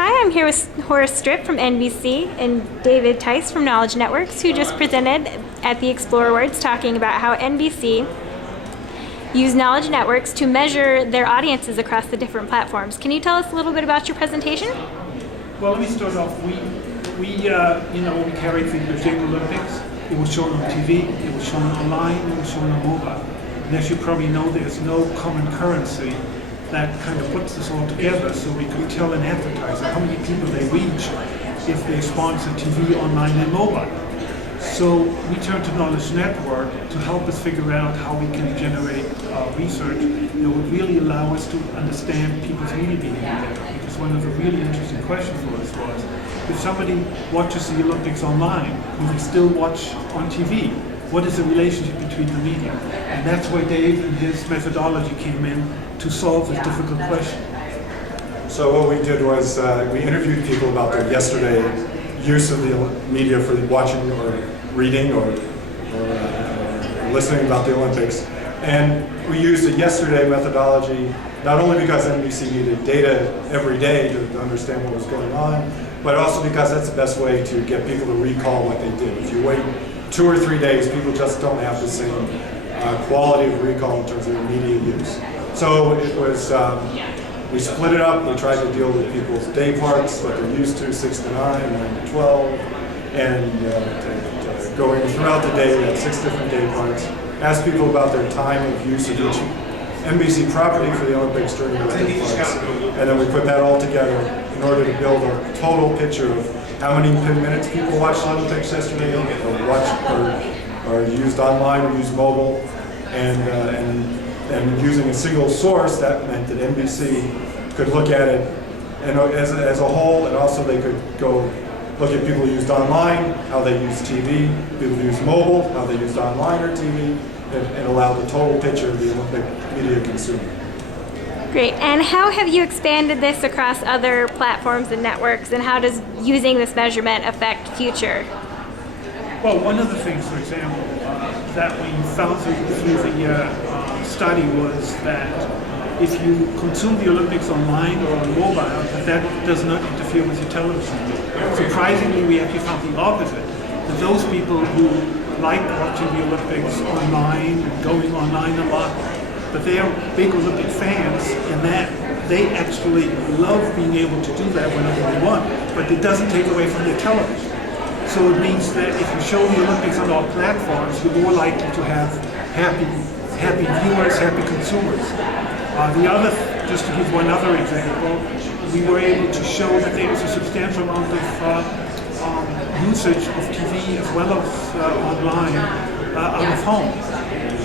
Hi, I'm here with Horst Stipp from NBC and David Tice from Knowledge Networks, who just presented at the Explor Awards talking about how NBC use knowledge networks to measure their audiences across the different platforms. Can you tell us a little bit about your presentation? Well, let me start off. We carried the Beijing Olympics. It was shown on TV, it was shown online, it was shown on mobile. And as you probably know, there's no common currency that kind of puts this all together, so we could tell an advertiser how many people they reach if they sponsor TV, online, and mobile. So we turned to Knowledge Network to help us figure out how we can generate research that would really allow us to understand people's media behavior better. Because one of the really interesting questions for us was, if somebody watches the Olympics online, will they still watch on TV? What is the relationship between the media? And that's where Dave and his methodology came in to solve this difficult question. So what we did was we interviewed people about their yesterday use of the media for watching or reading or listening about the Olympics. And we used a yesterday methodology, not only because NBC needed data every day to understand what was going on, but also because that's the best way to get people to recall what they did. If you wait 2 or 3 days, people just don't have the same quality of recall in terms of their media use. So it was, we split it up. We tried to deal with people's day parts, what they're used to, 6 to 9, 9 to 12, and going throughout the day, we had 6 different day parts. Asked people about their time of use of each NBC property for the Olympics during the day parts. And then we put that all together in order to build a total picture of how many minutes people watched the Olympics yesterday, or used online, or used mobile, and using a single source. That meant that NBC could look at it and as a whole, and also they could go look at people who used online, how they used TV, people who used mobile, how they used online or TV, and allow the total picture of the Olympic media consumer. Great. And how have you expanded this across other platforms and networks, and how does using this measurement affect future? Well, one of the things, for example, that we found through the study was that if you consume the Olympics online or on mobile, that does not interfere with your television. Surprisingly, we actually found the opposite, that those people who like watching the Olympics online and going online a lot, but they are big Olympic fans, and that they actually love being able to do that whenever they want, but it doesn't take away from their television. So it means that if you show the Olympics on all platforms, you're more likely to have happy viewers, happy consumers. Just to give one other example, we were able to show that there is a substantial amount of usage of TV as well as online out of home.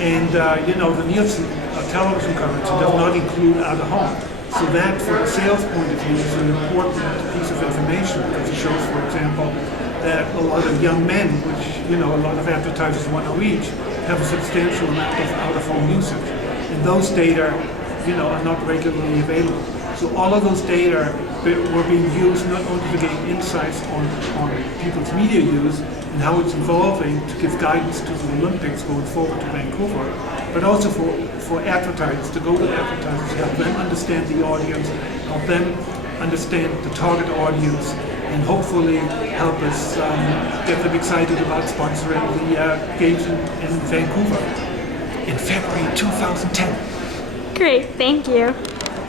And the Nielsen television coverage does not include out of home. So that, from a sales point of view, is an important piece of information, because it shows, for example, that a lot of young men, which a lot of advertisers want to reach, have a substantial amount of out-of-home usage. And those data, are not regularly available. So all of those data were being used not only to gain insights on people's media use and how it's evolving to give guidance to the Olympics going forward to Vancouver, but also for advertisers, to go to advertisers, help them understand the audience, help them understand the target audience, and hopefully help us get them excited about sponsoring the games in Vancouver in February 2010. Great, thank you.